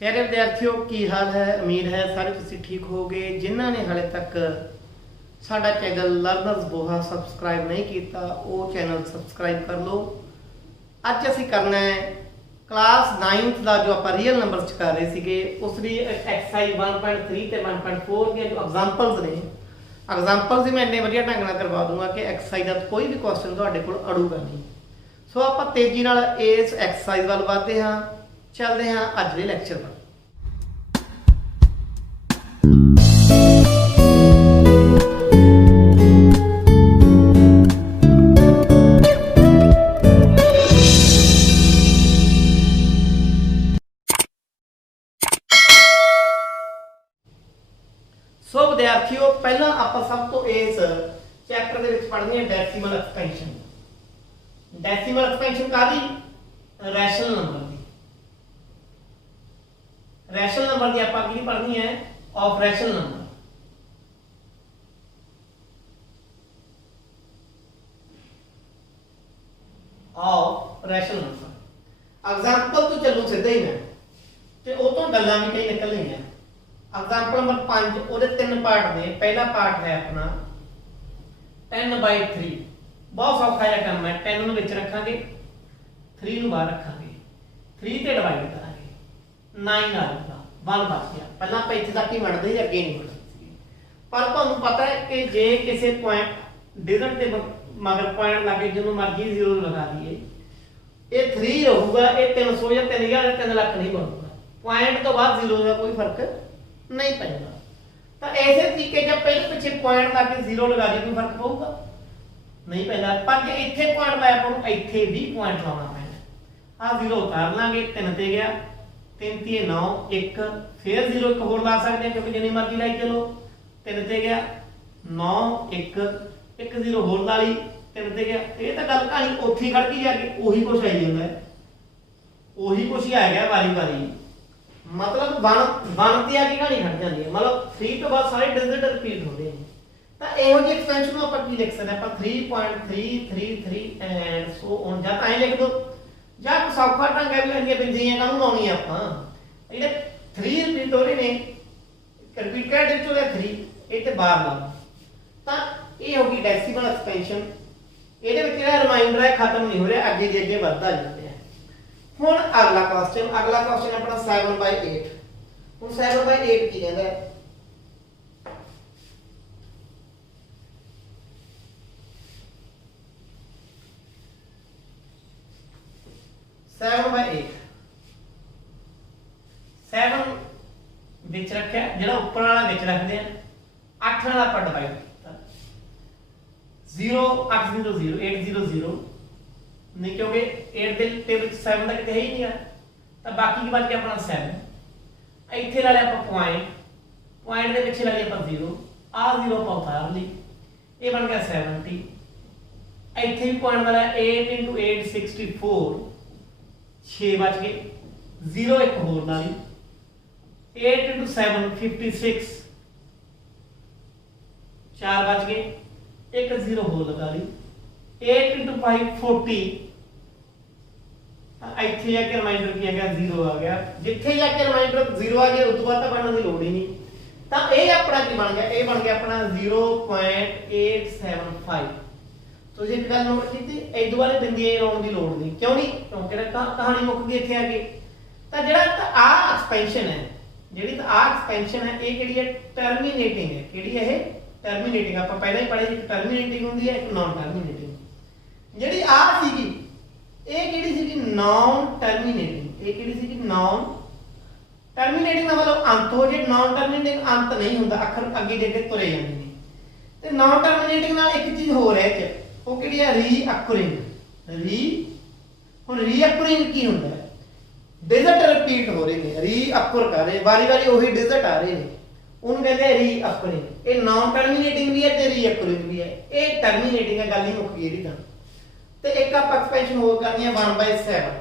प्यारे विद्यार्थियों की हाल है। उम्मीद है सारे तुसीं ठीक होगे। जिन्होंने हाले तक साडा चैनल लर्नर्स बोहा सबसक्राइब नहीं किया वो चैनल सबसक्राइब कर लो। अज असी करना है क्लास 9th का जो आप रियल नंबर कर रहे थे उसकी एक्सरसाइज 1.3 ਤੇ 1.4 ਦੀਆਂ जो एग्जाम्पल्स ने एग्जाम्पल्स ही मैं इन्ने वधिया ढंग नाल करवा दूंगा कि एक्सरसाइज का कोई भी क्वेश्चन तुहाडे कोल अड़ूगा नहीं। सो आप तेजी नाल इस एक्सरसाइज वाल वधदे हां। चलते हैं अज के लैक्चर पर। सो विद्यार्थियों पहला आप सब तो इस चैप्टर के पढ़नी है डेसिमल एक्सपेंशन। डेसिमल एक्सपेंशन कादी रैशनल नंबर की। रैशनल नंबर की आप पढ़नी है of rational number. Of rational number example तो चलो सीधा ही मैं ते वो तो गल्लां भी कई निकल रही हैं। एग्जाम्पल नंबर 5 ਉਹਦੇ तीन पार्ट ने। पहला पार्ट है अपना 10/3। बहुत सौखा है काम है। 10 ਨੂੰ ਵਿੱਚ ਰੱਖਾਂਗੇ 3 ਨੂੰ ਬਾਹਰ ਰੱਖਾਂਗੇ 3 ਤੇ ਡਿਵਾਈਡ ਕਰਾਂਗੇ 9 ਆ ਜਾਊਗਾ 1 ਬਚ ਗਿਆ। ਪਹਿਲਾਂ ਆਪਾਂ ਇੱਥੇ ਤੱਕ ਹੀ ਵੜਦੇ ਹੀ ਅੱਗੇ ਨਹੀਂ ਵੜਦੇ। ਪਰ ਤੁਹਾਨੂੰ ਪਤਾ ਹੈ ਕਿ ਜੇ ਕਿਸੇ ਪੁਆਇੰਟ ਡਿਜਿਟ ਦੇ ਮਗਰ ਪੁਆਇੰਟ ਲਾ ਕੇ ਜਿਹਨੂੰ ਮਰਜ਼ੀ 0 ਲਗਾ ਦਈਏ ਇਹ 3 ਰਹੂਗਾ। ਇਹ 300 ਜਾਂ 3000 ਜਾਂ 3 ਲੱਖ ਨਹੀਂ ਬਣੂਗਾ। ਪੁਆਇੰਟ ਤੋਂ ਬਾਅਦ 0 ਦਾ ਕੋਈ ਫਰਕ नहीं पैदा। तो ऐसे तरीके जब पहले पीछे पॉइंट ला के 0 लगा दी कोई फर्क पऊगा नहीं पैदा। पर जे इथे पॉइंट लाया अपन इथे भी पॉइंट लाना पैना। आ 0 उतार लांगे 3 ते गया 3 3 9 1 फिर 0 एक होर ला सकते हैं क्योंकि जिन्नी मर्जी लाई चलो 3 ते गया 9 1 1 0 होर ला ली 3 ते गया। ये तो गल कहानी उत्थे खड़ के जाके ओही कुछ आई जांदा है। ओही कुछ ही आ गया वारी वारी। मतलब बनती आके कहानी खड़ जाती है। मतलब 3 तो बाद सारे डिजिट रिपीट होते हैं। तो ਇਹੋ ਜਿਹੀ ਐਕਸਪੈਂਸ਼ਨ ਨੂੰ ਆਪਾਂ ਕੀ ਲਿਖ ਸਕਦੇ ਆਪਾਂ 3.333 ਐਂਡ ਸੋ ਔਨ। ਜਾਂ ਤਾਂ ਐ ਲਿਖ ਦੋ ਜਾਂ ਸੌਖਾ ਢੰਗ ਹੈ ਵੀ ਇੰਨੀਆਂ ਬਿੰਦੀਆਂ ਕਾਹਨੂੰ ਲਾਉਣੀ ਆਪਾਂ। ਜਿਹੜੇ 3 ਰਿਪੀਟ ਹੋ ਰਹੇ ਨੇ ਰਿਪੀਟ ਕਰ ਦੇ ਚੋਂ 3 ਇਹ ਤੇ ਬਾਹਰ ਲਾ ਤਾਂ ਇਹ ਹੋ ਗਈ ਡੈਸੀਮਲ ਐਕਸਪੈਂਸ਼ਨ। ਇਹਦੇ ਵਿੱਚ ਜਿਹੜਾ ਰਿਮਾਈਂਡਰ ਹੈ ਖਤਮ ਨਹੀਂ ਹੋ ਰਿਹਾ ਅੱਗੇ ਦੀ ਅੱਗੇ ਵੱਧਦਾ ਜਾਂਦਾ ਹੈ। ਹੁਣ अगला क्वेश्चन अपना 7/8। ਹੁਣ 7/8 ਕੀ ਕਹਿੰਦਾ ਹੈ 7/8 7 ਵਿੱਚ ਰੱਖਿਆ ਜਿਹੜਾ ਉੱਪਰ ਵਾਲਾ ਵਿੱਚ ਰੱਖਦੇ ਆ 8 ਨਾਲ ਆਪਾਂ ਡਿਵਾਈਡ ਕੀਤਾ 0 8 0 0 8 0 0 नहीं क्योंकि 8 ਦੇ ਵਿੱਚ 7 ਦਾ ਕਿਤੇ ਹੈ ਹੀ ਨਹੀਂ ਆ ਤਾਂ ਬਾਕੀ ਕੀ ਬਚ ਗਿਆ ਆਪਣਾ 7। ਇੱਥੇ ਲਾ ਲਿਆ ਆਪਾਂ ਪੁਆਇੰਟ ਦੇ ਪਿੱਛੇ ਲਾ ਲਿਆ ਆਪਾਂ 0 ਆ 0 ਆਪਾਂ ਉਤਾਰ ਲਈ ਇਹ ਬਣ ਗਿਆ 70। ਇੱਥੇ ਵੀ ਪੁਆਇੰਟ ਵਾਲਾ 8 * 8 64 6 ਬਚ ਗਏ 0 ਇੱਕ ਹੋਰ ਲਾ ਲਈ 8 * 7 56 4 ਬਚ ਗਏ ਇੱਕ 0 ਹੋਰ ਲਗਾ ਲਈ 8 * 5 40। ਇੱਥੇ ਜਾ ਕੇ ਰਿਮਾਈਂਡਰ ਕੀ ਆ ਗਿਆ 0 ਆ ਗਿਆ। ਜਿੱਥੇ ਜਾ ਕੇ ਰਿਮਾਈਂਡਰ 0 ਆ ਗਿਆ ਉਸ ਤੋਂ ਬਾਅਦ ਤਾਂ ਬਣਨ ਦੀ ਲੋੜ ਹੀ ਨਹੀਂ। ਤਾਂ ਇਹ ਆਪਣਾ ਕੀ ਬਣ ਗਿਆ ਇਹ ਬਣ ਗਿਆ ਆਪਣਾ 0.875। ਤੁਸੀਂ ਇੱਕ ਗੱਲ ਨੋਟ ਕੀਤੀ ਇਹ ਦੁਬਾਰੇ ਬਿੰਦੀਆਂ ਲਾਉਣ ਦੀ ਲੋੜ ਨਹੀਂ। ਕਿਉਂ ਨਹੀਂ ਕਿਉਂਕਿ ਕਹਾਣੀ ਮੁੱਕ ਗਈ ਇੱਥੇ ਆ ਕੇ। ਤਾਂ ਜਿਹੜਾ ਆ ਐਕਸਪੈਂਸ਼ਨ ਹੈ ਜਿਹੜੀ ਤਾਂ ਆ ਐਕਸਪੈਂਸ਼ਨ ਹੈ ਇਹ ਕਿਹੜੀ ਹੈ ਟਰਮੀਨੇਟਿੰਗ ਹੈ। ਕਿਹੜੀ ਹੈ ਇਹ ਟਰਮੀਨੇਟਿੰਗ। ਆਪਾਂ ਪਹਿਲਾਂ ਹੀ ਪੜ੍ਹੇ ਇੱਕ ਟਰਮੀਨੇਟਿੰਗ ਹੁੰਦੀ ਹੈ ਇੱਕ ਨਾਨ ਟਰਮੀਨੇਟਿੰਗ। ਜਿਹੜੀ ਆ ਸੀਗੀ ਇਹ ਕਿਹੜੀ ਸੀਗੀ ਨਾਨ ਟਰਮੀਨੇਟਿੰਗ। ਇਹ ਕਿਹੜੀ ਸੀਗੀ ਨਾਨ ਟਰਮੀਨੇਟਿੰਗ ਦਾ ਮਤਲਬ ਅੰਤ ਹੋ ਜੇ। ਨਾਨ ਟਰਮੀਨੇਟਿੰਗ ਅੰਤ ਨਹੀਂ ਹੁੰਦਾ ਅੱਖਰ ਅੱਗੇ ਦੇ ਕੇ ਤੁਰੇ ਜਾਂਦੇ ਨੇ। ਤੇ ਨਾਨ ਟਰਮੀਨੇਟਿੰਗ ਨਾਲ ਇੱਕ ਚੀਜ਼ ਹੋਰ ਹੈ ਚ ਉਹ ਕਿਹੜੀ ਹੈ ਰੀਅਕਰਿੰਗ। ਹੁਣ ਰੀਅਕਰਿੰਗ ਕੀ ਹੁੰਦਾ ਹੈ ਡਿਜਿਟ ਰਿਪੀਟ ਹੋ ਰਹੇ ਨੇ ਰੀਅਕਰ ਕਰ ਰਹੇ ਵਾਰੀ ਵਾਰੀ ਉਹੀ ਡਿਜਿਟ ਆ ਰਹੇ ਨੇ ਉਹਨੂੰ ਕਹਿੰਦੇ ਰੀਅਕਰਿੰਗ। ਇਹ ਨਾਨ ਟਰਮੀਨੇਟਿੰਗ ਵੀ ਹੈ ਤੇ ਰੀਅਕਰਿੰਗ ਵੀ ਹੈ। ਇਹ ਟਰਮੀਨੇਟਿੰਗ ਹੈ ਗੱਲ ਹੀ ਮੁੱਕ ਗਈ ਇਹਦੀ ਤਾਂ। ਤੇ ਇੱਕ ਆਪਾਂ ਐਕਸਪੈਂਸ਼ਨ ਹੋਰ ਕਰਨੀ ਹੈ 1/7।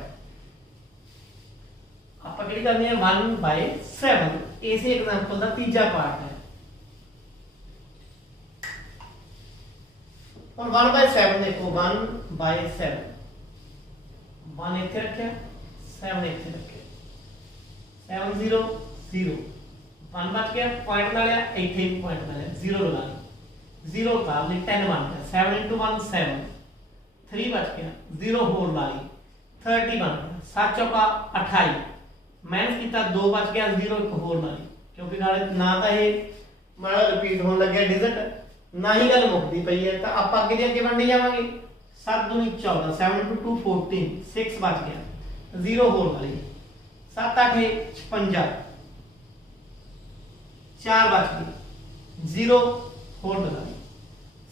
ਆਪਾਂ ਕਿਹੜੀ ਕਰਨੀ ਹੈ 1/7। ਇਸੇ ਐਗਜ਼ਾਮਪਲ ਦਾ ਤੀਜਾ ਪਾਰਟ ਹੈ। ਹੁਣ 1/7 देखो 1/7 1 ਇੱਥੇ ਰੱਖਿਆ 7 ਇੱਥੇ ਰੱਖਿਆ 7 0 0 1 बच गया पॉइंट ला लिया इथे भी पॉइंट ला लिया 0 लगा ली 0 उतार ली 10 बन गया 7 into 1 7 3 बच गया 0 होर ला ली 30 बन गया 7 चौका 28 माइनस किया 2 बच गया 0 एक होर ला ली क्योंकि ना तो ये माड़ा रिपीट होने लगे डिजिट ना ही गल मुकती पई है तो आप अगे अगे बढ़ने जावांगे 7 दूनी 14 7 into 2 14 6 बच गया 0 होर ला ली 7 8 56 4 बच गई 0 होर लगा ली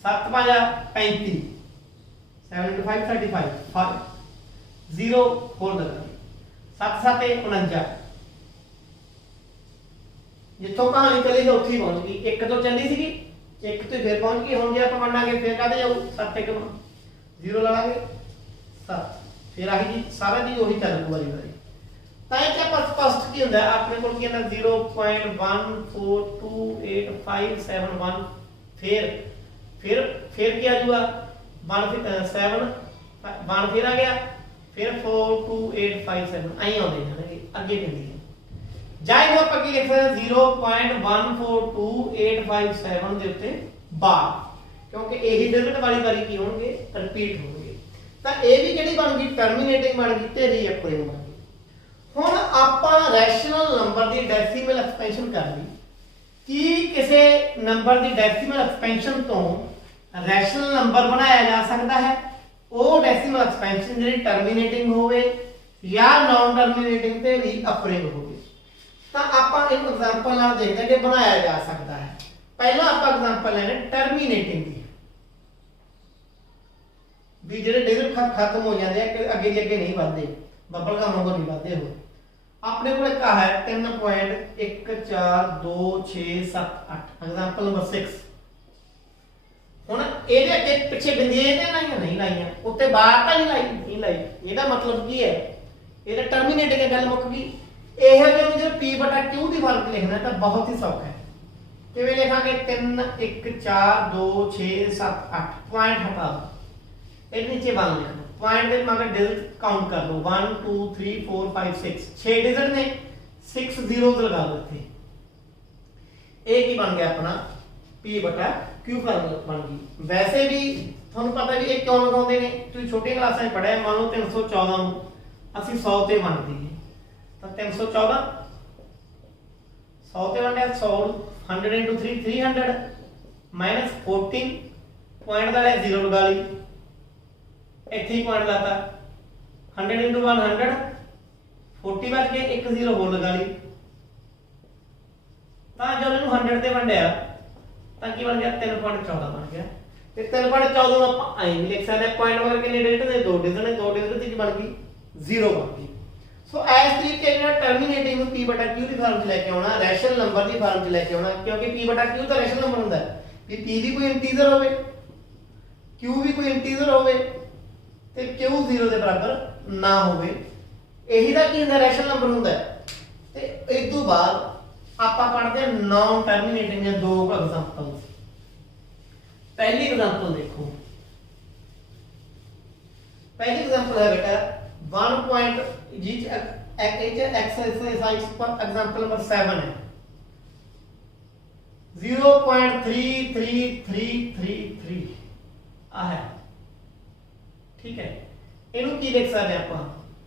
7 5 35 7 into 5 35 5 0 होर लगा ली 7 7 49 जितों कहानी चली तो उत्थे पहुंच गई एक तो चली सी एक तो फिर पहुंच गई हुण जे आपां मन्नांगे फिर काहदे जाऊ 7 1 0 लावांगे 7 फिर आही जी सारा जी वही चल पू वारी वारी ਤਾਂ ਇਹ ਆਪਾਂ ਸਪਸ਼ਟ ਕੀ ਹੁੰਦਾ ਆਪਣੇ ਕੋਲ ਕੀ ਹੁੰਦਾ 0.1428571 फिर क्या जुआ 7 1 फिर आ गया फिर 42857 आई आउंदे जाणगे अगे कहंदी है जाए जो ਆਪਾਂ ਕੀ ਲਿਖ ਸਕਦੇ 0.142857 ਦੇ ਉੱਤੇ ਬਾਰ ਕਿਉਂਕਿ ਇਹੀ ਡਿਜਿਟ ਵਾਲੀ ਵਾਰੀ ਕੀ ਹੋਣਗੇ ਰਿਪੀਟ ਹੋਣਗੇ ਤਾਂ ਇਹ ਵੀ ਜਿਹੜੀ ਬਣ ਗਈ ਟਰਮੀਨੇਟਿੰਗ ਬਣ ਗਈ ਤੇ ਰੀਅਕਰਿੰਗ ਬਣ ਗਈ ਹੁਣ ਆਪਾਂ ਰੈਸ਼ਨਲ ਨੰਬਰ ਦੀ ਡੈਸੀਮਲ ਐਕਸਪੈਂਸ਼ਨ ਕਰ ਲਈ ਕਿ ਕਿਸੇ ਨੰਬਰ ਦੀ ਡੈਸੀਮਲ ਐਕਸਪੈਂਸ਼ਨ ਤੋਂ ਰੈਸ਼ਨਲ ਨੰਬਰ ਬਣਾਇਆ ਜਾ ਸਕਦਾ ਹੈ ਉਹ ਡੈਸੀਮਲ ਐਕਸਪੈਂਸ਼ਨ ਜਿਹੜੀ ਟਰਮੀਨੇਟਿੰਗ ਹੋਵੇ ਜਾਂ ਨਾਨ ਟਰਮੀਨੇਟਿੰਗ ਤੇ ਰੀਅਕਰਿੰਗ ਹੋਵੇ ਤਾਂ ਆਪਾਂ ਇੱਕ ਐਗਜ਼ਾਮਪਲ ਨਾਲ ਦੇਖਦੇ ਹਾਂ ਕਿ ਬਣਾਇਆ ਜਾ ਸਕਦਾ ਹੈ ਪਹਿਲਾਂ ਆਪਾਂ ਐਗਜ਼ਾਮਪਲ ਲੈਣੇ ਟਰਮੀਨੇਟਿੰਗ ਦੀ ਵੀ ਜਿਹੜੇ ਡਿਜਿਟ ਖਤਮ ਹੋ ਜਾਂਦੇ ਆ ਕਿ ਅੱਗੇ ਦੀ ਅੱਗੇ ਨਹੀਂ ਵਧਦੇ ਬਬਲ ਗਮ ਵਾਂਗੂ ਨਹੀਂ ਵਧਦੇ ਹੋ अपने को एक है 3.142678 एग्जांपल नंबर 6 हुन ਇਹਦੇ ਅੱਗੇ ਪਿੱਛੇ ਬਿੰਦੀਆਂ ਇਹਦੇ ਲਾਈਆਂ ਨਹੀਂ ਲਾਈਆਂ ਉੱਤੇ ਬਾਰ ਤਾਂ ਨਹੀਂ ਲਾਈ ਇਹਦਾ ਮਤਲਬ ਕੀ ਹੈ ਇਹਦਾ ਟਰਮੀਨੇਟਿੰਗ ਦੀ ਗੱਲ ਮੁੱਕ ਗਈ ਇਹ ਜੇ ਜੇ p/q ਦੀ ਫਾਰਮੂਲਾ ਲਿਖਣਾ ਤਾਂ ਬਹੁਤ ਹੀ ਸੌਖਾ ਹੈ ਕਿਵੇਂ ਲਿਖਾਂਗੇ 3.1422678 ਪੁਆਇੰਟ ਹਟਾ ਦੋ ਇਹਦੇ ਨੀਚੇ 1 ਲਿਖਣਾ पॉइंट के मगर डिजिट काउंट कर लो 1 2 3 4 5 6 6 डिजिट ने 6 zeros लगा दो थे ए की बन गया अपना p/q फार्मूला बन गई वैसे भी ਤੁਹਾਨੂੰ पता भी ये क्यों लगाਉਂਦੇ ਨੇ ਤੁਸੀਂ ਛੋਟੀਆਂ ਕਲਾਸਾਂ 'ਚ ਪੜਿਆ ਮੰਨ ਲਓ 314 ਨੂੰ ਅਸੀਂ 100 ਤੇ ਵੰਡਦੇ ਹਾਂ ਤਾਂ 314 100 ਤੇ ਵੰਡਿਆ 100 100 into 3 300 minus 14 ਪੁਆਇੰਟ ਦਾ 0 ਲਗਾ ਲਈ ਇੱਥੇ ਹੀ ਪੁਆਇੰਟ ਲਾਤਾ 100 into 100 40 ਬਚ ਗਏ 1 0 ਹੋਰ ਲਗਾ ਲਈ ਤਾਂ ਜਦੋਂ ਇਹਨੂੰ 100 ਤੇ ਵੰਡਿਆ ਤਾਂ ਕੀ ਬਣ ਗਿਆ 3.14 ਬਣ ਗਿਆ ਤੇ 3.14 ਨੂੰ ਆਪਾਂ ਐਂ ਵੀ ਲਿਖ ਸਕਦੇ ਹਾਂ ਪੁਆਇੰਟ ਮਗਰ ਕਿੰਨੇ ਡਿਜਿਟ ਨੇ 2 ਡਿਜਿਟ ਨੇ 2 ਡਿਜਿਟ ਦੀ ਕੀ ਬਣ ਗਈ 0 ਬਣ ਗਈ ਸੋ ਇਸ ਤਰੀਕੇ ਨਾਲ ਟਰਮੀਨੇਟਿੰਗ ਨੂੰ p/q ਦੀ ਫਾਰਮ 'ਚ ਲੈ ਕੇ ਆਉਣਾ ਰੈਸ਼ਨਲ ਨੰਬਰ ਦੀ ਫਾਰਮ 'ਚ ਲੈ ਕੇ ਆਉਣਾ ਕਿਉਂਕਿ p/q ਤਾਂ ਰੈਸ਼ਨਲ ਨੰਬਰ ਹੁੰਦਾ ਹੈ ਵੀ p ਵੀ ਕੋਈ ਇੰਟੀਜਰ ਹੋਵੇ q ਵੀ ਕੋਈ ਇੰਟੀਜਰ ਹੋਵੇ ਤੇ q 0 ਦੇ ਬਰਾਬਰ ਨਾ ਹੋਵੇ ਇਹੀ ਦਾ ਕੀ ਹੁੰਦਾ ਰੈਸ਼ਨਲ ਨੰਬਰ ਹੁੰਦਾ ਤੇ ਇਸ ਤੋਂ ਬਾਅਦ ਆਪਾਂ ਪੜ੍ਹਦੇ ਹਾਂ ਨਾਨ ਟਰਮੀਨੇਟਿੰਗ ਦੇ ਦੋ ਐਗਜ਼ਾਮਪਲਸ पहली एग्जांपल देखो पहली एग्जांपल है बेटा 1 एक्सरसाइज पर एग्जांपल नंबर 7 है 0.3333 आ है ठीक है इनु की लिख सकते हैं आप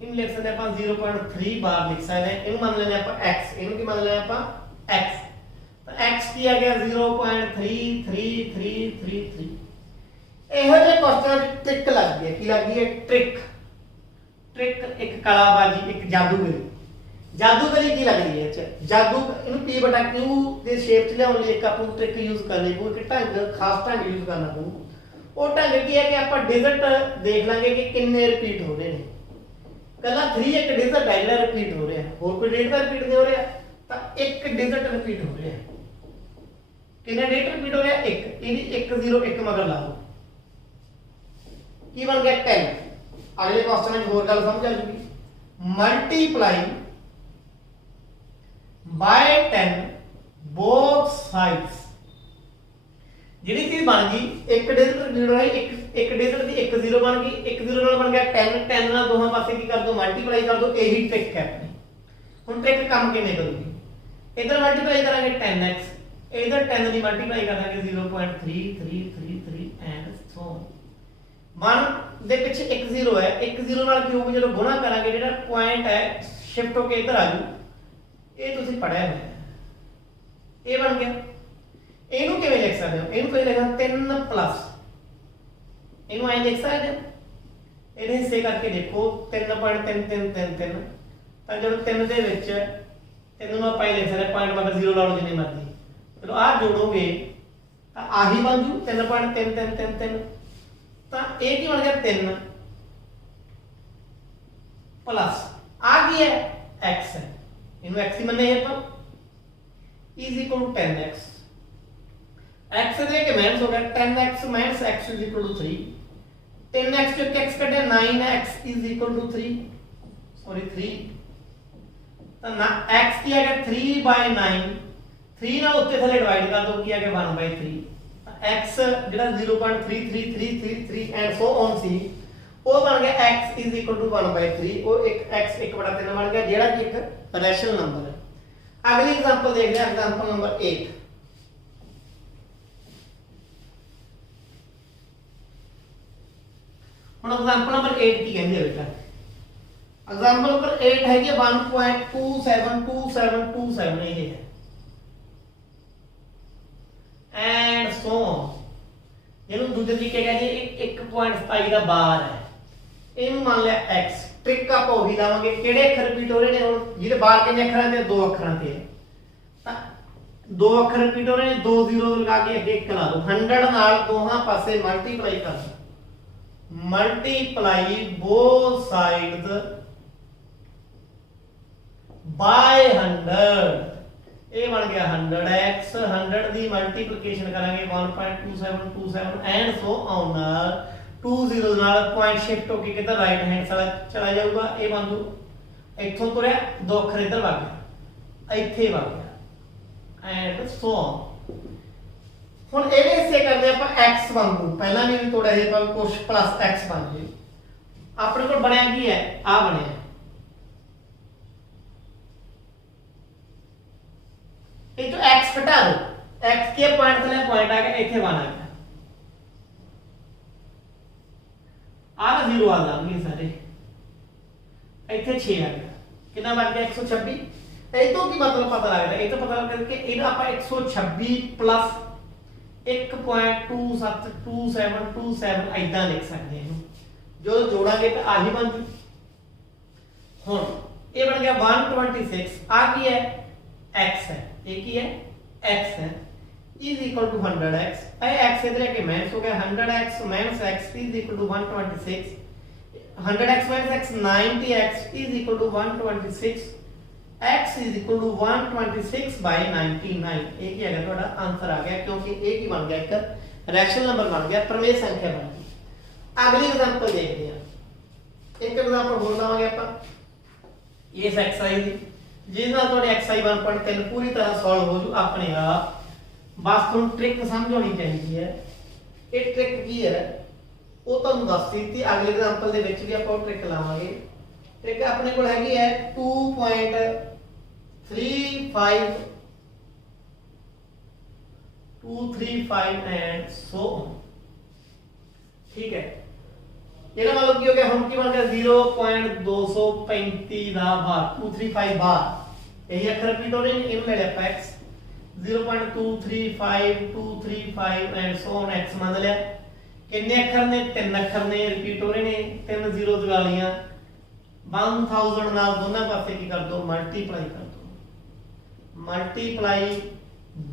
इन लिख सकते हैं आप 0.3 बार लिख सकते हैं इनु मान लेने आप x इनु की मान लेने आप x x किया गया 0.3333 ਇਹੋ ਜਿਹੇ ਕੁਐਸਚਨ ਟ੍ਰਿਕ ਲੱਗਦੀ ਹੈ ਕੀ ਲੱਗਦੀ ਹੈ ਟ੍ਰਿਕ ਇੱਕ ਕਲਾਬਾਜ਼ੀ ਇੱਕ ਜਾਦੂਗਰੀ ਕੀ ਲੱਗਦੀ ਹੈ ਅੱਛਾ ਜਾਦੂ ਇਹਨੂੰ p/q ਦੇ ਸ਼ੇਪ 'ਚ ਲਿਆਉਣ ਲਈ ਇੱਕ ਆਪਾਂ ਨੂੰ ਟ੍ਰਿਕ ਯੂਜ਼ ਕਰਨੀ ਪਊ ਇੱਕ ਢੰਗ ਖਾਸ ਢੰਗ ਯੂਜ਼ ਕਰਨਾ ਪਊ ਉਹ ਢੰਗ ਕੀ ਹੈ ਕਿ ਆਪਾਂ ਡਿਜਿਟ ਦੇਖ ਲਾਂਗੇ ਕਿ ਕਿੰਨੇ ਰਿਪੀਟ ਹੋ ਰਹੇ ਨੇ ਕੱਲਾ 3 ਇੱਕ ਡਿਜਿਟ ਹੈ ਜਿਹੜਾ ਰਿਪੀਟ ਹੋ ਰਿਹਾ ਹੋਰ ਕੋਈ ਡਿਜਿਟ ਦਾ ਰਿਪੀਟ ਨਹੀਂ ਹੋ ਰਿਹਾ ਤਾਂ ਇੱਕ ਡਿਜਿਟ ਰਿਪੀਟ ਹੋ ਰਿਹਾ कितने डेट रिपीट हो गया एक यानी 1 0 1 मगर ला दो की बन गया 10 अगले क्वेश्चन में और गल समझ आ जाएगी मल्टीप्लाई बाय 10 बोथ साइड्स ਜਿਹੜੀ ਚੀਜ਼ ਬਣ ਗਈ ਇੱਕ ਡਿਜਿਟ ਰਿਪੀਟ ਹੋਈ ਇੱਕ ਡਿਜਿਟ ਦੀ 1 0 ਬਣ ਗਈ 1 0 ਨਾਲ ਬਣ ਗਿਆ 10 10 ਨਾਲ ਦੋਹਾਂ ਪਾਸੇ ਕੀ ਕਰ ਦੋ ਮਲਟੀਪਲਾਈ ਕਰ ਦੋ ਇਹੀ ਟ੍ਰਿਕ ਹੈ ਆਪਣੀ ਹੁਣ ट्रिक काम किवें करूगी, इधर मल्टीप्लाई करांगे 10x, इधर 10 की मल्टीप्लाई करांगे 0.3333 एंड सो 1 ਦੇ ਪਿੱਛੇ ਇੱਕ 0 ਹੈ, ਇੱਕ 0 ਨਾਲ ਕੀ ਹੋਊਗਾ ਜਦੋਂ ਗੁਣਾ ਕਰਾਂਗੇ ਜਿਹੜਾ ਪੁਆਇੰਟ ਹੈ ਸ਼ਿਫਟ ਹੋ ਕੇ ਇੱਧਰ ਆ ਜੂ। ਇਹ ਤੁਸੀਂ ਪੜਿਆ ਹੋਇਆ ਹੈ, ਇਹ ਬਣ ਗਿਆ। ਇਹਨੂੰ ਕਿਵੇਂ ਲਿਖ ਸਕਦੇ ਹੋ, ਇਹਨੂੰ ਕੋਈ ਲਿਖਾਂ 3 ਪਲੱਸ, ਇਹਨੂੰ ਐਂ ਲਿਖ ਸਕਦੇ ਹੋ, ਇਹਦੇ ਹਿੱਸੇ ਕਰਕੇ ਦੇਖੋ 3.3333 ਤਾਂ ਜਦੋਂ 3 ਦੇ ਵਿੱਚ 3 ਨੂੰ ਆਪਾਂ ਲਿਖ ਸਕਦੇ ਪੁਆਇੰਟ ਮਗਰ 0 ਲਾ ਲਓ ਜਿੰਨੀ ਮਰਜ਼ੀ, ਜਦੋਂ ਆਹ ਜੋੜੋਗੇ ਤਾਂ ਆਹੀ ਬਣ ਜੂ 3.3333 ਤਾਂ ਇਹ ਕੀ ਬਣ ਗਿਆ 3 प्लस आ गया x है, इन्हों x ही मनने हैं पर is equal to 10x, x दे के माइनस हो गया 10x minus x is equal to 3, 10x जो x कटे 9x is equal to 3 sorry 3 तो ना x की आ गया 3/9, 3 ना उत्ते थले डिवाइड कर दो की आ गया 1/3, x ਜਿਹੜਾ 0.3333 एंड सो ऑन सी ਉਹ ਬਣ ਗਿਆ x is equal to 1/3, ਉਹ ਇੱਕ x 1/3 ਬਣ ਗਿਆ ਜਿਹੜਾ ਕਿ ਇੱਕ ਰੈਸ਼ਨਲ ਨੰਬਰ ਹੈ। ਅਗਲੀ ਐਗਜ਼ਾਮਪਲ ਦੇਖਦੇ ਹਾਂ, ਐਗਜ਼ਾਮਪਲ ਨੰਬਰ 8। ਹੁਣ ਐਗਜ਼ਾਮਪਲ ਨੰਬਰ 8 ਕੀ ਕਹਿੰਦੀ ਹੈ ਬੇਟਾ, ਐਗਜ਼ਾਮਪਲ ਨੰਬਰ 8 ਹੈਗੀ 1.272727 ਇਹ ਹੈ एंड सो ਇਹਨੂੰ ਦੂਜੇ ਤਰੀਕੇ ਕਹਿੰਦੇ 1.27 ਦਾ ਬਾਰ ਹੈ, ਇਹਨੂੰ ਮੰਨ ਲਿਆ x। ਟ੍ਰਿਕ ਆਪਾਂ ਉਹੀ ਲਾਵਾਂਗੇ, ਕਿਹੜੇ ਅੱਖਰ ਰਿਪੀਟ ਹੋ ਰਹੇ ਨੇ, ਹੁਣ ਜਿਹਦੇ ਬਾਰ ਕਿੰਨੇ ਅੱਖਰਾਂ ਤੇ, 2 ਅੱਖਰਾਂ ਤੇ ਹੈ ਤਾਂ 2 ਅੱਖਰ ਰਿਪੀਟ ਹੋ ਰਹੇ ਨੇ, 2 0 ਲਗਾ ਕੇ ਅੱਗੇ 1 ਲਾ ਦੋ, 100 ਨਾਲ ਦੋਹਾਂ ਪਾਸੇ ਮਲਟੀਪਲਾਈ ਕਰ ਦੋ, ਮਲਟੀਪਲਾਈ ਬੋਥ ਸਾਈਡਸ ਬਾय 100, ਇਹ ਬਣ ਗਿਆ 100x, 100 ਦੀ ਮਲਟੀਪਲੀਕੇਸ਼ਨ ਕਰਾਂਗੇ 1.2727 ਐਂਡ ਸੋ ਔਨ, 2 0 ਨਾਲ ਪੁਆਇੰਟ ਸ਼ਿਫਟ ਹੋ ਕੇ ਕਿੱਧਰ ਰਾਈਟ ਹੈਂਡ ਸਾਈਡ ਚਲਾ ਜਾਊਗਾ, ਇਹ ਬਣ ਜੂ ਇੱਥੋਂ ਤੁਰਿਆ 2 ਅੱਖਰ ਇੱਧਰ ਵਗ ਗਿਆ, ਇੱਥੇ ਵਗ ਗਿਆ ਐਂਡ ਸੋ ਔਨ। ਹੁਣ ਇਹਦੇ ਹਿੱਸੇ ਕਰਦੇ ਆਪਾਂ x ਵਾਂਗੂ, ਪਹਿਲਾਂ ਵੀ ਥੋੜਾ ਜਿਹਾ ਪਰ ਕੁਝ ਪਲੱਸ x ਬਣ ਜੇ। ਆਪਣੇ ਕੋਲ ਬਣਿਆ ਕੀ ਹੈ, ਆ ਬਣਿਆ ਇਹ जो x हटा दो, x के पॉइंट तले पॉइंट आ गया, इथे 1 आ गया, आ 0 आ जाएंगे सारे, इथे 6 आ गया, कितना बन गया 126। ਇਹ ਤੋਂ ਕੀ ਮਤਲਬ ਪਤਾ ਲੱਗਦਾ, ਇਹ ਤੋਂ ਪਤਾ ਲੱਗਦਾ ਕਿ ਇਹਦਾ ਆਪਾਂ 126 ਪਲੱਸ 1.272727 ਐਦਾਂ ਲਿਖ ਸਕਦੇ ਹਾਂ ਇਹਨੂੰ, ਜੋ ਜੋੜਾਂਗੇ ਤਾਂ ਆਹੀ ਬਣ ਜੂ। ਹੁਣ ਇਹ ਬਣ ਗਿਆ 126, ਆ ਕੀ ਹੈ x है, एक ही है x है is equal to 100x, x इधर के माइनस हो गया 100x minus x is equal to 126, 100x minus x 90x is equal to 126, x is equal to 126/99, एक ही आएगा ਤੁਹਾਡਾ आंसर आ गया, क्योंकि एक ही बन गया, एक रैशनल नंबर बन गया, प्रमेय संख्या बन गई। अगली एग्जांपल देखते हैं, एक एग्जांपल ਹੋਰ ਲਾਵਾਂਗੇ ਆਪਾਂ ਇਸ एक्सरसाइज ਦੀ, जिस नाल ਤੁਹਾਡੇ xi 1.3 पूरी तरह सॉल्व हो जू अपने आप। बस ਤੁਹਾਨੂੰ ट्रिक समझ होनी चाहिए है, ये ट्रिक की है ਉਹ ਤੁਹਾਨੂੰ ਦੱਸ ਦਿੱਤੀ, अगले एग्जांपल ਦੇ ਵਿੱਚ ਵੀ ਆਪਾਂ ਉਹ ट्रिक ਲਾਵਾਂਗੇ। ट्रिक अपने ਕੋਲ ਹੈਗੀ है 2.235 एंड सो ऑन, ठीक है। ਇਹਦਾ ਮਤਲਬ ਕੀ ਹੋ ਗਿਆ, ਹੁਣ ਕੀ ਬਣ ਗਿਆ 0.235 ਦਾ ਬਾਰ 235 ਬਾਰ, ਇਹੀ ਅੱਖਰ ਰਿਪੀਟ ਹੋ ਰਹੇ ਨੇ, ਇਹਨੂੰ ਲੈ ਲਿਆ ਆਪਾਂ x 0.235235 and so on x ਮੰਨ ਲਿਆ। ਕਿੰਨੇ ਅੱਖਰ ਨੇ, 3 ਅੱਖਰ ਨੇ, ਰਿਪੀਟ ਹੋ ਰਹੇ ਨੇ, 3 0 ਲਗਾ ਲੀਆਂ, 1000 ਨਾਲ ਦੋਨਾਂ ਪਾਸੇ ਕੀ ਕਰ ਦੋ, ਮਲਟੀਪਲਾਈ ਕਰ ਦੋ, ਮਲਟੀਪਲਾਈ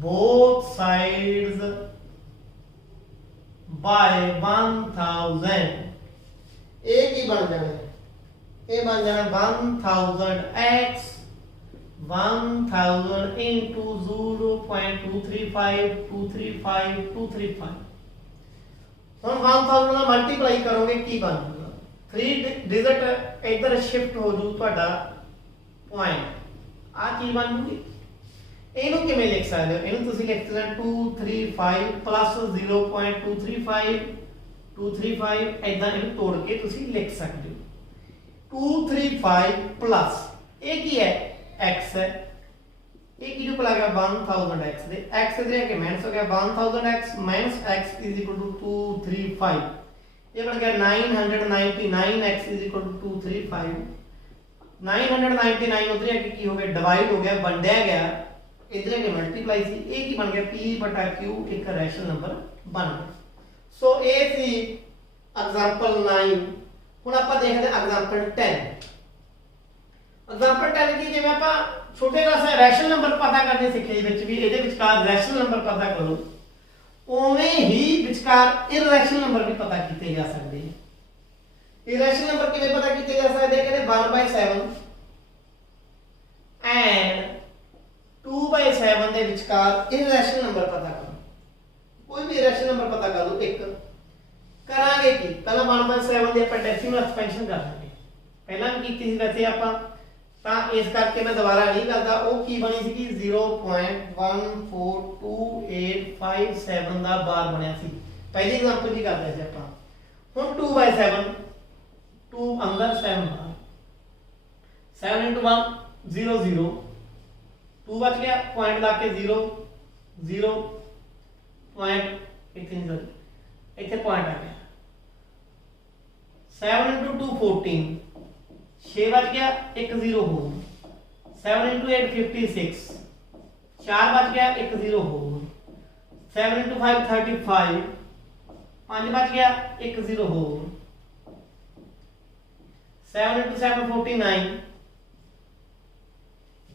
both sides by 1000, एक ही बन जाना है, ये बन जाना 1000x 1000 into 0.235235 हम 1000 ਨਾਲ ਮਲਟੀਪਲਾਈ ਕਰੋਗੇ ਕੀ ਬਣ ਜਾਊਗਾ, 3 ਡਿਜਿਟ ਇਧਰ ਸ਼ਿਫਟ ਹੋ ਜੂ ਤੁਹਾਡਾ ਪੁਆਇੰਟ, ਆ ਕੀ ਬਣ ਜੂਗੀ। ਇਹਨੂੰ ਕਿਵੇਂ ਲਿਖ ਸਕਦੇ ਹੋ, ਇਹਨੂੰ ਤੁਸੀਂ ਲਿਖ ਸਕਦੇ 235 plus 0.235 ਐਦਾਂ ਇਹਨੂੰ ਤੋੜ ਕੇ ਤੁਸੀਂ ਲਿਖ ਸਕਦੇ ਹੋ। 235 ਪਲੱਸ ਇਹ ਕੀ ਹੈ x, गया 1000x ਦੇ x इधर आके माइनस हो गया 1000x minus x is equal to 235 ये बन गया 999x इज इक्वल टू 235 999 उधर आके की हो गया डिवाइड हो गया वंडिया गया इधर आके मल्टीप्लाई सी ये की बन गया p/q एक रैशनल नंबर बन गया सो ए सी एग्जांपल 9 ਹੁਣ ਆਪਾਂ ਦੇਖਦੇ ਹਾਂ एग्जांपल 10 एग्जांपल 10 की जिवें ਆਪਾਂ छोटे का रैशनल नंबर पता करने सीखे विच भी ਇਹਦੇ ਵਿਚਕਾਰ रैशनल नंबर पता करो ਉਵੇਂ ਹੀ ਵਿਚਕਾਰ इरेशनल नंबर भी पता ਕੀਤੇ ਜਾ ਸਕਦੇ हैं इरेशनल नंबर किवें पता ਕੀਤੇ ਜਾ ਸਕਦੇ ਕਹਿੰਦੇ 1/7 एंड 2/7 ਦੇ ਵਿਚਕਾਰ इरेशनल नंबर पता करो कोई भी इरेशनल नंबर पता कर लो एक करांगे की पहला 1/7 ਦੀ ਆਪਾਂ ਡੈਸੀਮਲ ਐਕਸਪੈਂਸ਼ਨ ਕਰ ਲਾਂਗੇ ਪਹਿਲਾਂ ਵੀ ਕੀਤੀ ਸੀ ਵੈਸੇ ਆਪਾਂ ਤਾਂ ਇਸ ਕਰਕੇ ਮੈਂ ਦੁਬਾਰਾ ਨਹੀਂ ਕਰਦਾ ਉਹ ਕੀ ਬਣੀ ਸੀ ਕਿ 0.142857 ਦਾ ਬਾਰ ਬਣਿਆ ਸੀ ਪਹਿਲੀ ਐਗਜ਼ਾਮਪਲ ਕੀ ਕਰਦੇ ਸੀ ਆਪਾਂ ਹੁਣ 2/7 2 ਅੰਦਰ 7 ਬਾਹਰ 7 * 1 0 0 2 ਬਚ ਗਿਆ ਪੁਆਇੰਟ ਲਾ ਕੇ 0 0 ਪੁਆਇੰਟ ਇੱਥੇ ਨਹੀਂ ਇੱਥੇ ਪੁਆਇੰਟ ਆ ਗਿਆ 7 * 2 14 6 बच गया 1 0 हो 7 * 8 56 4 बच गया 1 0 हो 7 * 5 35 5 बच गया 1 0 हो 7 * 7 49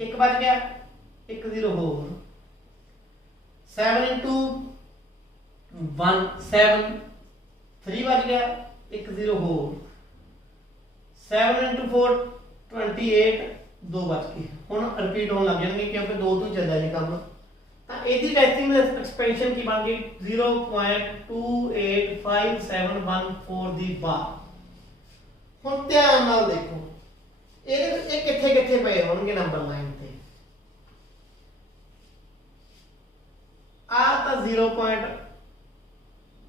1 बच गया 1 0 हो 7 * 1 7 3 बच गया 1 0 हो 7 * 4 28 2 बच गए ਹੁਣ ਰਿਪੀਟ ਹੋਣ ਲੱਗ ਜਾਣਗੇ ਕਿਉਂਕਿ 2 ਤੋਂ ਜ਼ਿਆਦਾ ਨਹੀਂ ਕੰਮ ਤਾਂ ਇਹਦੀ ਟੈਸਟਿੰਗ ਐਕਸਪੈਂਸ਼ਨ ਕੀ ਬਣ ਗਈ 0.285714 ਦੀ ਬਾਰ ਹੁਣ ਧਿਆਨ ਨਾਲ ਦੇਖੋ ਇਹ ਕਿੱਥੇ ਕਿੱਥੇ ਪਏ ਹੋਣਗੇ ਨੰਬਰ ਲਾਈਨ ਤੇ ਆ ਤਾਂ 0.14 ਹੈ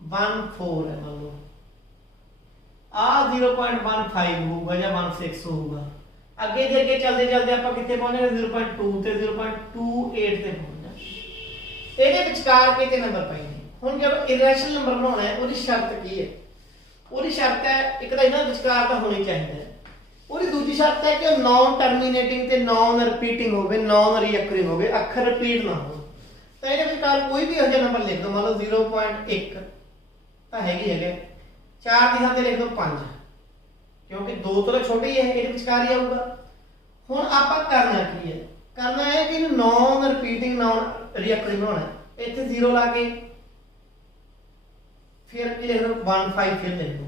ਮੰਨ ਲਓ आ 0.15 होगा या 16 होगा ਅੱਗੇ ਦੇ ਅੱਗੇ ਚੱਲਦੇ ਚੱਲਦੇ ਆਪਾਂ ਕਿੱਥੇ ਪਹੁੰਚਾਂਗੇ 0.2 ਤੇ 0.28 ਤੇ ਪਹੁੰਚਣਾ ਇਹਦੇ ਵਿਚਕਾਰ ਕਿਤੇ ਨੰਬਰ ਪਏ ਨੇ ਹੁਣ ਜਦੋਂ ਇਰੈਸ਼ਨਲ ਨੰਬਰ ਬਣਾਉਣਾ ਹੈ ਉਹਦੀ ਸ਼ਰਤ ਕੀ ਹੈ ਉਹਦੀ ਸ਼ਰਤ ਹੈ ਇੱਕ ਤਾਂ ਇਹਨਾਂ ਵਿਚਕਾਰ ਤਾਂ ਹੋਣੀ ਚਾਹੀਦਾ ਹੈ ਉਹਦੀ ਦੂਜੀ ਸ਼ਰਤ ਹੈ ਕਿ ਉਹ ਨਾਨ ਟਰਮੀਨੇਟਿੰਗ ਤੇ ਨਾਨ ਰਿਪੀਟਿੰਗ ਹੋਵੇ ਨਾਨ ਰੀਅਕਰਿੰਗ ਹੋਵੇ ਅੱਖਰ ਰਿਪੀਟ ਨਾ ਹੋਣ ਤਾਂ ਇਹਦੇ ਵਿਚਕਾਰ ਕੋਈ ਵੀ ਇਹੋ ਜਿਹਾ ਨੰਬਰ ਲਿਖ ਦਿਓ ਮੰਨ ਲਓ 0.1 ਤਾਂ ਹੈਗੇ 4 ਦੀ ਥਾਂ ਤੇ ਲਿਖ ਦੋ 5 क्योंकि 2 तो छोटे ही है ਇਹਦੇ ਵਿਚਕਾਰ ਹੀ ਆਊਗਾ ਹੁਣ ਆਪਾਂ ਕਰਨਾ ਕੀ ਹੈ ਕਰਨਾ ਹੈ ਕਿ ਇਹਨੂੰ ਨਾਨ ਰਿਪੀਟਿੰਗ ਨਾਨ ਰੀਅਕਰਿੰਗ ਬਣਾਉਣਾ ਇੱਥੇ 0 ਲਾ ਕੇ ਫਿਰ ਕੀ ਲਿਖ ਦੋ 15 ਫਿਰ ਲਿਖ ਦੋ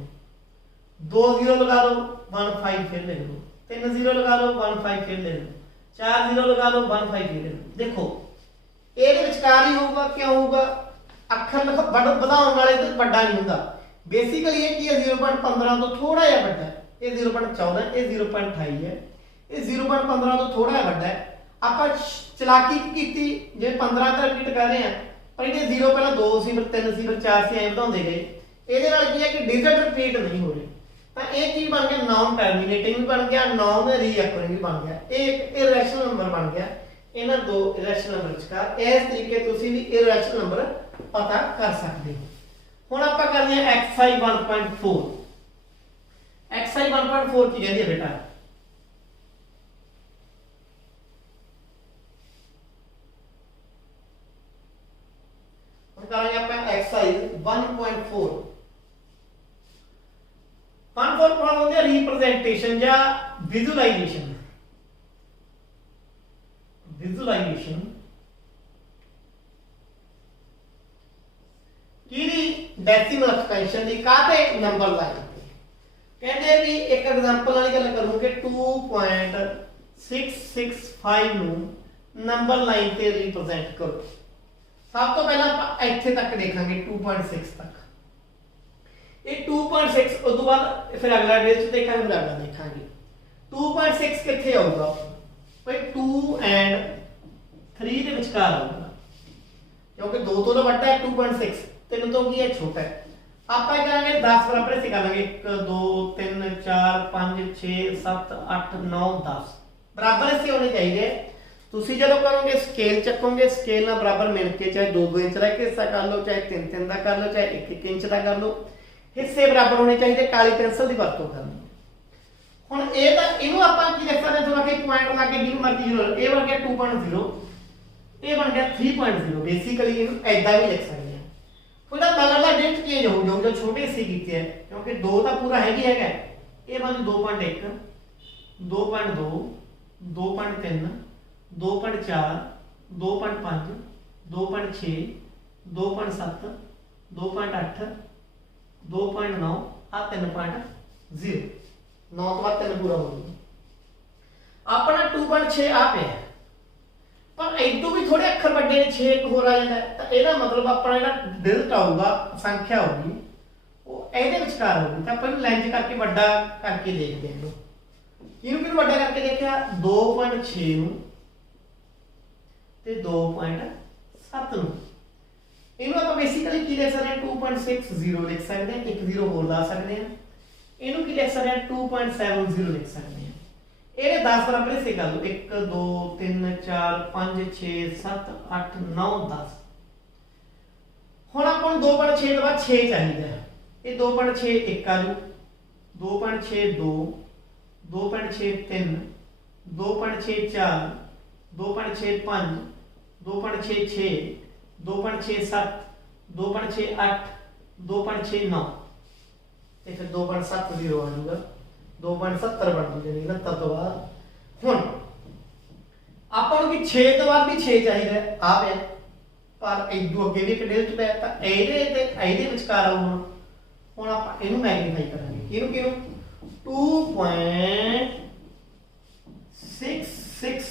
2 0 ਲਗਾ ਲਓ 15 ਫਿਰ ਲਿਖ ਦੋ 3 0 ਲਗਾ ਲਓ 15 ਫਿਰ ਲਿਖ ਦੋ 4 0 ਲਗਾ ਲਓ 15 ਫਿਰ ਲਿਖ ਦੋ ਦੇਖੋ ਇਹਦੇ ਵਿਚਕਾਰ ਹੀ ਹੋਊਗਾ ਕਿਉਂ ਹੋਊਗਾ ਅੱਖਰ ਲਿਖ ਵਧਾਉਣ ਵਾਲੇ ਤੋਂ ਵੱਡਾ ਨਹੀਂ ਹੁੰਦਾ बेसिकली ये की है 0.15 तो थोड़ा या बड़ा है ये 0.14 ये 0.28 है ये 0.15 तो थोड़ा या बड़ा है ਆਪਾਂ ਚਲਾਕੀ ਕੀਤੀ ਜੇ 15 ਤੇ ਰਿਪੀਟ ਕਰ ਰਹੇ ਆ ਪਰ ਇਹ 0 ਪਹਿਲਾਂ 2 ਸੀ ਫਿਰ 3 ਸੀ ਫਿਰ 4 ਸੀ ਐਂ ਵਧਾਉਂਦੇ ਗਏ ਇਹਦੇ ਨਾਲ ਕੀ ਹੈ ਕਿ ਡਿਜਿਟ ਰਿਪੀਟ ਨਹੀਂ ਹੋ ਰਹੇ ਤਾਂ ਇਹ ਕੀ ਬਣ ਗਿਆ ਨਾਨ ਟਰਮੀਨੇਟਿੰਗ ਵੀ ਬਣ ਗਿਆ ਨਾਨ ਰੀਅਕਰਿੰਗ ਵੀ ਬਣ ਗਿਆ ਇਹ ਇੱਕ ਇਰੈਸ਼ਨਲ ਨੰਬਰ ਬਣ ਗਿਆ ਇਹਨਾਂ ਦੋ ਇਰੈਸ਼ਨਲ ਨੰਬਰ ਵਿਚਕਾਰ ਇਸ ਤਰੀਕੇ ਤੁਸੀਂ ਵੀ ਇਰੈਸ਼ਨਲ ਨੰਬਰ ਪਤਾ ਕਰ ਸਕਦੇ ਹੋ ਹੁਣ ਆਪਾਂ ਕਰਦੇ ਹਾਂ exercise 1.4 exercise 1.4 ਕੀ ਕਹਿੰਦੀ ਹੈ ਬੇਟਾ ਹੁਣ ਕਰਾਂਗੇ ਆਪਾਂ exercise 1.4 1.4 ਪੜ੍ਹਨ ਹੁੰਦੀ ਹੈ ਰਿਪਰੈਜ਼ੈਂਟੇਸ਼ਨ ਜਾਂ ਵਿਜ਼ੂਅਲਾਈਜੇਸ਼ਨ ਕਿਹਦੀ ਡੈਸੀਮਲ ਐਕਸਪੈਂਸ਼ਨ ਦੀ ਕਾਹਤੇ ਨੰਬਰ ਲਾਈਨ ਤੇ ਕਹਿੰਦੇ ਵੀ ਇੱਕ ਐਗਜ਼ਾਮਪਲ ਵਾਲੀ ਗੱਲ ਕਰੂੰਗੇ 2.665 ਨੂੰ ਨੰਬਰ ਲਾਈਨ ਤੇ ਰਿਪਰੈਜ਼ੈਂਟ ਕਰੋ ਸਭ ਤੋਂ ਪਹਿਲਾਂ ਆਪਾਂ ਇੱਥੇ ਤੱਕ ਦੇਖਾਂਗੇ 2.6 ਤੱਕ ਇਹ 2.6 ਉਸ ਤੋਂ ਬਾਅਦ ਫਿਰ ਅਗਲਾ ਡੇਟ ਦੇਖਾਂਗੇ ਫਿਰ ਅਗਲਾ ਦੇਖਾਂਗੇ 2.6 ਕਿੱਥੇ ਆਊਗਾ ਭਾਈ 2 ਐਂਡ 3 ਦੇ ਵਿਚਕਾਰ ਆਊਗਾ ਕਿਉਂਕਿ 2 ਤੋਂ ਵੱਡਾ ਹੈ 2.6 3 ਤੋਂ ਕੀ ਹੈ ਛੋਟਾ ਹੈ ਆਪਾਂ ਇਹ ਕਰਾਂਗੇ 10 ਬਰਾਬਰ ਇਸੇ ਕਰ ਲਾਂਗੇ 1 2 3 4 5 6 7 8 9 10 ਬਰਾਬਰ ਇਸੇ ਹੋਣੇ ਚਾਹੀਦੇ ਤੁਸੀਂ ਜਦੋਂ ਕਰੋਗੇ ਸਕੇਲ ਚੱਕੋਗੇ, ਸਕੇਲ ਨਾਲ ਬਰਾਬਰ ਮਿਲ ਕੇ ਚਾਹੇ 2-2 ਇੰਚ ਦਾ ਹਿੱਸਾ ਕਰ ਲਓ, ਚਾਹੇ 3-3 ਦਾ ਕਰ ਲਓ, ਚਾਹੇ 1-1 ਇੰਚ ਦਾ ਕਰ ਲਓ, ਹਿੱਸੇ ਬਰਾਬਰ ਹੋਣੇ ਚਾਹੀਦੇ। ਕਾਲੀ ਪੈਨਸਲ ਦੀ ਵਰਤੋਂ ਕਰਨੀ। ਹੁਣ ਇਹ ਤਾਂ ਇਹਨੂੰ ਆਪਾਂ ਕੀ ਲਿਖ ਸਕਦੇ ਹਾਂ, ਥੋੜਾ ਕਿ ਪੁਆਇੰਟ ਲਾ ਕੇ ਜਿਹਨੂੰ ਮਰਜ਼ੀ ਜ਼ਰੂਰ, ਇਹ ਬਣ ਗਿਆ 2.0, ਇਹ ਬਣ ਗਿਆ 3.0। ਬੇਸਿਕਲੀ ਇਹਨੂੰ ਐਦਾਂ ਵੀ ਲਿਖ ਸਕਦੇ ਹਾਂ। ਉਹਦਾ ਮਗਰਲਾ ਡਿਫਟ ਚੇਂਜ ਹੋ ਜਾਊਗਾ ਜੋ ਛੋਟੇ ਹਿੱਸੇ ਕੀਤੇ ਹੈ, ਕਿਉਂਕਿ 2 ਤਾਂ ਪੂਰਾ ਹੈਗੀ ਹੈਗਾ। ਇਹ ਬਣ 2.1, 2.2, 2.3, 2.4, 2.5, 2.6, 2.7, 2.8, 2.9 ਆ 3.0। 9 ਤੋਂ ਬਾਅਦ 3 ਪੂਰਾ ਹੋ ਜਾਊਗਾ। ਆਪਣਾ 2.6 ਆ ਪਿਆ, ਪਰ ਇਦੋਂ ਵੀ ਥੋੜੇ ਅੱਖਰ ਵੱਡੇ ਨੇ, 6 ਇੱਕ ਹੋਰ ਆ ਜਾਂਦਾ ਤਾਂ ਇਹਦਾ ਮਤਲਬ ਆਪਣਾ ਜਿਹੜਾ ਡਿਜਿਟ ਆਊਗਾ, ਸੰਖਿਆ ਹੋਊਗੀ, ਉਹ ਇਹਦੇ ਵਿਚਕਾਰ ਹੋਊਗੀ। ਤਾਂ ਆਪਾਂ ਇਹਨੂੰ ਲੈਂਜ ਕਰਕੇ ਵੱਡਾ ਕਰਕੇ ਦੇਖਦੇ ਹਾਂ। ਇਹਨੂੰ ਕਿਹਨੂੰ ਵੱਡਾ ਕਰਕੇ ਦੇਖਿਆ, 2.6 ਨੂੰ ਤੇ 2.7 ਨੂੰ। ਇਹਨੂੰ ਆਪਾਂ ਬੇਸਿਕਲੀ ਕੀ ਲਿਖ ਸਕਦੇ ਹਾਂ, 2.60 ਲਿਖ ਸਕਦੇ ਹਾਂ, ਇੱਕ 0 ਹੋਰ ਲਾ ਸਕਦੇ ਹਾਂ। ਇਹਨੂੰ ਕੀ ਲਿਖ ਸਕਦੇ ਹਾਂ, 2.70 ਲਿਖ ਸਕਦੇ ਹਾਂ। ਇਹਦੇ 10 ਬਰਾਬਰ ਹਿੱਸੇ ਕਰ ਲਓ, 1 2 3 4 5 6 7 8 9 10। ਹੁਣ ਆਪਾਂ ਨੂੰ 2.6 ਤੋਂ ਬਾਅਦ 6 ਚਾਹੀਦਾ ਹੈ। ਇਹ 2.6 1 ਆ ਜੂ, 2.6 2, 2.6 3, 2.6 4, 2.6 5, 2.6 6, 2.6 7, 2.6 8, 2.6 9 ਤੇ ਫਿਰ 2.70 ਆ ਜਾਊਗਾ। 2.70 ਬਣ ਜੂਗਾ, 69 ਤੋਂ ਬਾਅਦ। ਹੁਣ ਆਪਾਂ ਨੂੰ ਕਿ 6 ਤੋਂ ਬਾਅਦ ਵੀ 6 ਚਾਹੀਦਾ ਆ ਪਿਆ, ਪਰ ਇਦੋਂ ਅੱਗੇ ਵੀ ਇੱਕ ਡਿਜਿਟ ਪਿਆ, ਤਾਂ ਇਹਦੇ ਤੇ ਇਹਦੇ ਵਿਚਕਾਰ ਆਉ। ਹੁਣ ਆਪਾਂ ਇਹਨੂੰ ਮੈਗਨੀਫਾਈ ਕਰਾਂਗੇ। ਇਹਨੂੰ 2.66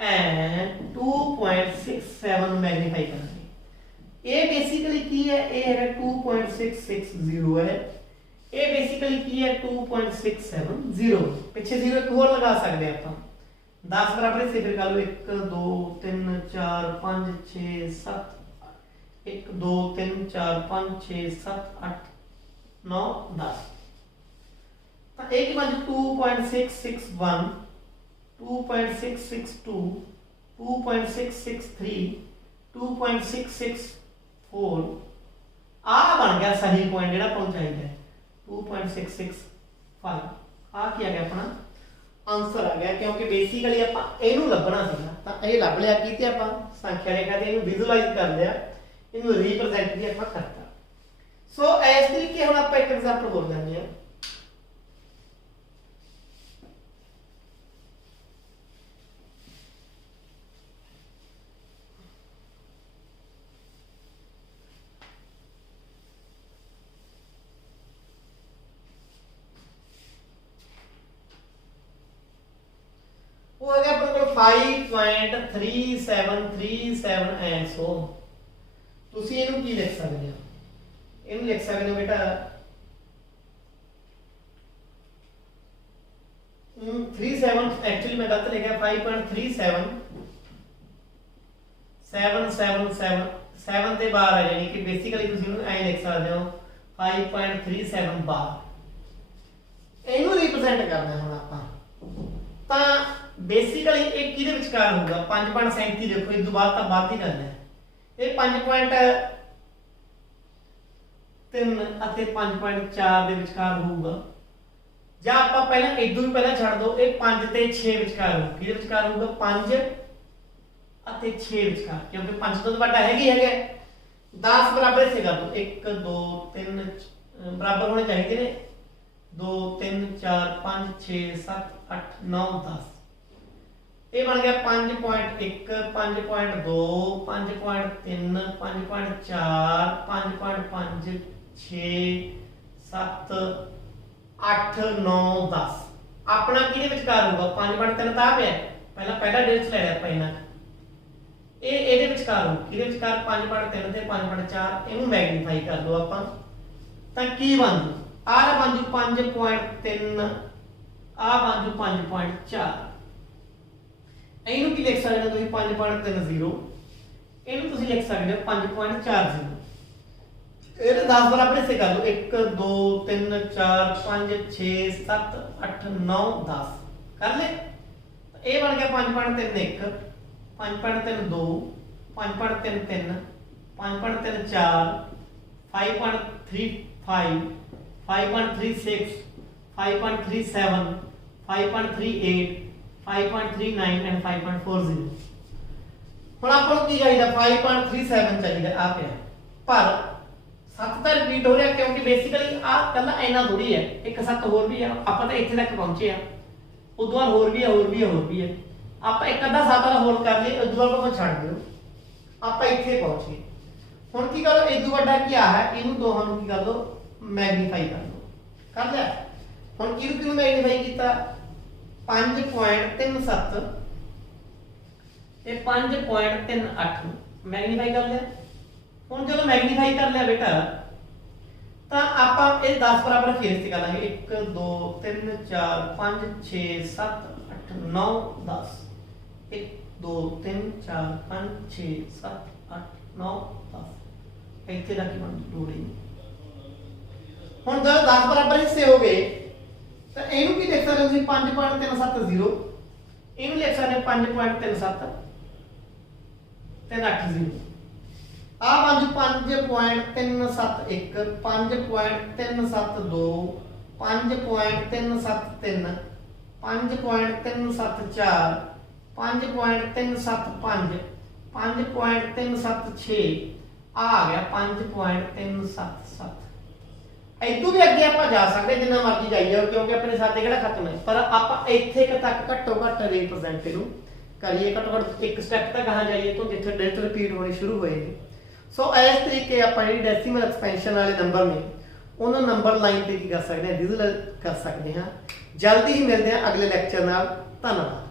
ਐਂਡ 2.67 ਮੈਗਨੀਫਾਈ ਕਰਾਂਗੇ। ਇਹ ਬੇਸਿਕਲੀ ਕੀ ਹੈ, ਇਹ ਹੈਗਾ 2.660 ਹੈ। ਇਹ ਬੇਸਿਕਲੀ ਕੀ ਹੈ, 2.670। ਪਿੱਛੇ 0 ਇੱਕ ਹੋਰ ਲਗਾ ਸਕਦੇ ਆਪਾਂ। 10 ਬਰਾਬਰ ਹਿੱਸੇ ਫਿਰ ਕਰ ਲਓ, 1 2 3 4 5 6 7, 1 2 3 4 5 6 7 8 9 10। ਤਾਂ ਇਹ ਕੀ ਬਣ 2.661, 2.662, 2.663, 2.664। ਆ ਬਣ ਗਿਆ ਸਹੀ ਪੁਆਇੰਟ ਜਿਹੜਾ ਆਪਾਂ ਨੂੰ ਚਾਹੀਦਾ ਹੈ, 2.665। ਆ ਕੀ ਆ ਗਿਆ ਆਪਣਾ ਆਨਸਰ ਆ ਗਿਆ, ਕਿਉਂਕਿ ਬੇਸਿਕਲੀ ਆਪਾਂ ਇਹਨੂੰ ਲੱਭਣਾ ਸੀਗਾ। ਤਾਂ ਇਹ ਲੱਭ ਲਿਆ, ਕੀਤੇ ਆਪਾਂ ਸੰਖਿਆ ਰੇਖਾ ਤੇ ਇਹਨੂੰ ਵਿਜ਼ੂਅਲਾਈਜ਼ ਕਰ ਲਿਆ, ਇਹਨੂੰ ਰਿਪਰੈਜ਼ੈਂਟ ਵੀ ਆਪਾਂ ਕਰਤਾ। ਸੋ ਇਸ ਤਰੀਕੇ ਹੁਣ ਆਪਾਂ ਇੱਕ ਐਗਜ਼ਾਮਪਲ ਬੋਲ ਲੈਂਦੇ ਹਾਂ। वो आ गया अपने को 5.3737 एंड सो। ਤੁਸੀਂ ਇਹਨੂੰ ਕੀ ਲਿਖ ਸਕਦੇ ਹੋ, ਇਹਨੂੰ ਲਿਖ ਸਕਦੇ ਹੋ ਬੇਟਾ 37, एक्चुअली मैं गलत लिखा 5.37 777 7 ਦੇ ਬਾਹਰ ਆ ਜਾਨੀ ਕਿ ਬੇਸਿਕਲੀ ਤੁਸੀਂ ਇਹਨੂੰ ਐ ਲਿਖ ਸਕਦੇ ਹੋ 5.37 ਬਾਰ। ਇਹਨੂੰ ਰਿਪਰੈਜ਼ੈਂਟ ਕਰਨਾ ਹੁਣ ਆਪਾਂ, ਤਾਂ ਬੇਸਿਕਲੀ ਇਹ ਕਿਹਦੇ ਵਿਚਕਾਰ ਹੋਊਗਾ, 5.37 ਦੇਖੋ, ਇਸ ਤੋਂ ਬਾਅਦ ਤਾਂ ਬਾਤ ਹੀ ਕਰਨਾ ਹੈ। ਇਹ 5.3 ਅਤੇ 5.4 ਦੇ ਵਿਚਕਾਰ ਹੋਊਗਾ, ਜਾਂ ਆਪਾਂ ਪਹਿਲਾਂ ਇਦੋਂ ਵੀ ਪਹਿਲਾਂ ਛੱਡ ਦੋ, ਇਹ 5 ਤੇ 6 ਵਿਚਕਾਰ ਹੋਊਗਾ। ਕਿਹਦੇ ਵਿਚਕਾਰ ਹੋਊਗਾ, 5 ਅਤੇ 6 ਵਿਚਕਾਰ, ਕਿਉਂਕਿ 5 ਤੋਂ ਵੱਡਾ ਹੈਗੀ ਹੈਗਾ। 10 ਬਰਾਬਰ ਹਿੱਸੇ ਕਰ ਦੋ, 1 2 3 ਬਰਾਬਰ ਹੋਣੇ ਚਾਹੀਦੇ ਨੇ, 2 3 4 5 6 7 8 9 10। ਇਹ ਬਣ ਗਿਆ 5.1 5.2 5.3 5.4 5.5 6 7 8 9 10। ਆਪਣਾ ਕਿਹਦੇ ਵਿਚਕਾਰ ਹੋਊਗਾ, 5.3 ਤਾਂ ਆ ਪਿਆ, ਪਹਿਲਾ ਡਿਜਿਟ ਲੈ ਲਿਆ ਆਪਾਂ ਇਹਨਾਂ। ਇਹ ਇਹਦੇ ਵਿਚਕਾਰ ਹੋਊ, ਕਿਹਦੇ ਵਿਚਕਾਰ, 5.3 ਤੇ 5.4। ਇਹਨੂੰ ਮੈਗਨੀਫਾਈ ਕਰ ਲਓ ਆਪਾਂ, ਤਾਂ ਕੀ ਬਣ ਜੂ, ਆਹ ਬਣ ਜੂ 5.3, ਆਹ ਬਣ ਜੂ 5.4। ਇਹਨੂੰ ਕੀ ਲਿਖ ਸਕਦੇ ਹੋ ਤੁਸੀਂ, 5.30। ਇਹਨੂੰ ਤੁਸੀਂ ਲਿਖ ਸਕਦੇ ਹੋ 5.40। ਇਹਦੇ 10 ਬਰਾਬਰ ਹਿੱਸੇ ਕਰ ਲਓ, 1 2 3 4 5 6 7 8 9 10 ਕਰ ਲੈ। ਇਹ ਬਣ ਗਿਆ 5.31 5.32 5.33 5.34 5.35 5.36 5.37 5.38 5.39 and 5.40 ਹੁਣ ਆਪਾਂ ਨੂੰ ਕੀ ਚਾਹੀਦਾ 5.37 ਚਾਹੀਦਾ ਆ ਪਿਆ ਪਰ 7 ਤਾਂ ਰਿਪੀਟ ਹੋ ਰਿਹਾ ਕਿਉਂਕਿ ਬੇਸਿਕਲੀ ਆ ਕੱਲਾ ਇੰਨਾ ਥੋੜੀ ਹੈ ਇੱਕ 7 ਹੋਰ ਵੀ ਆ ਆਪਾਂ ਤਾਂ ਇੱਥੇ ਤੱਕ ਪਹੁੰਚੇ ਆ ਉਦੋਂ ਬਾਅਦ ਹੋਰ ਵੀ ਹੈ ਆਪਾਂ ਇੱਕ ਅੱਧਾ 7 ਵਾਲਾ ਹੋਰ ਕਰ ਲਈਏ ਉਦੋਂ ਬਾਅਦ ਆਪਾਂ ਛੱਡ ਦਿਓ ਆਪਾਂ ਇੱਥੇ ਪਹੁੰਚ ਗਏ ਹੁਣ ਕੀ ਕਰੋ ਇਦੋਂ ਵੱਡਾ ਕੀ ਆ ਹੈ ਇਹਨੂੰ ਦੋਹਾਂ ਨੂੰ ਕੀ ਕਰ ਲਓ ਮੈਗਨੀਫਾਈ ਕਰ ਲਓ ਕਰ ਲਿਆ ਹੁਣ ਕਿਹਨੂੰ ਮੈਗਨੀਫਾਈ ਕੀਤਾ 5.37 ਇਹ 5.38 ਮੈਗਨੀਫਾਈ ਕਰ ਲਿਆ ਹੁਣ ਜਦੋਂ ਮੈਗਨੀਫਾਈ ਕਰ ਲਿਆ ਬੇਟਾ ਤਾਂ ਆਪਾਂ ਇਹ 10 ਬਰਾਬਰ ਫੇਰ ਇਸ ਤੇ ਕਰਾਂਗੇ 1 2 3 4 5 6 7 8 9 10 1 2 3 4 5 6 7 8 9 10 ਇੱਥੇ ਤੱਕ ਹੀ ਲੋੜੀ ਹੁਣ ਜਦੋਂ 10 ਬਰਾਬਰ ਹਿੱਸੇ ਹੋ ਗਏ ਤਾਂ ਇਹਨੂੰ ਕੀ ਲਿਖ ਸਕਦੇ ਤੁਸੀਂ 5.370 ਇਹਨੂੰ ਲਿਖ ਸਕਦੇ 5.37 380 ਆ ਬਣ 5.371 5.372 5.373 5.374 5.375 5.376 ਆ ਗਿਆ 5.377 ਇਦੋਂ ਵੀ ਅੱਗੇ ਆਪਾਂ ਜਾ ਸਕਦੇ ਜਿੰਨਾ ਮਰਜ਼ੀ ਜਾਈਏ ਕਿਉਂਕਿ ਆਪਣੇ ਸਾਥੇ ਕਿਹੜਾ ਖਤਮ ਹੈ ਪਰ ਆਪਾਂ ਇੱਥੇ ਤੱਕ ਘੱਟੋ ਘੱਟ ਰਿਪਰੈਜ਼ੈਂਟ ਨੂੰ ਕਰੀਏ ਘੱਟੋ ਘੱਟ ਇੱਕ ਸਟੈਪ ਤੱਕ ਕਹਾਂ ਜਾਈਏ ਤੋਂ ਜਿੱਥੇ ਡੈਟ ਰਿਪੀਟ ਹੋਣੀ ਸ਼ੁਰੂ ਹੋਏਗੀ ਸੋ ਇਸ ਤਰੀਕੇ ਆਪਾਂ ਜਿਹੜੀ ਡੈਸੀਮਲ ਐਕਸਪੈਂਸ਼ਨ ਵਾਲੇ ਨੰਬਰ ਨੇ ਉਹਨਾਂ ਨੰਬਰ ਲਾਈਨ ਤੇ ਕੀ ਕਰ ਸਕਦੇ ਹਾਂ ਵਿਜ਼ੂਅਲ ਕਰ ਸਕਦੇ ਹਾਂ ਜਲਦੀ ਹੀ ਮਿਲਦੇ ਹਾਂ ਅਗਲੇ ਲੈਕਚਰ ਨਾਲ ਧੰਨਵਾਦ।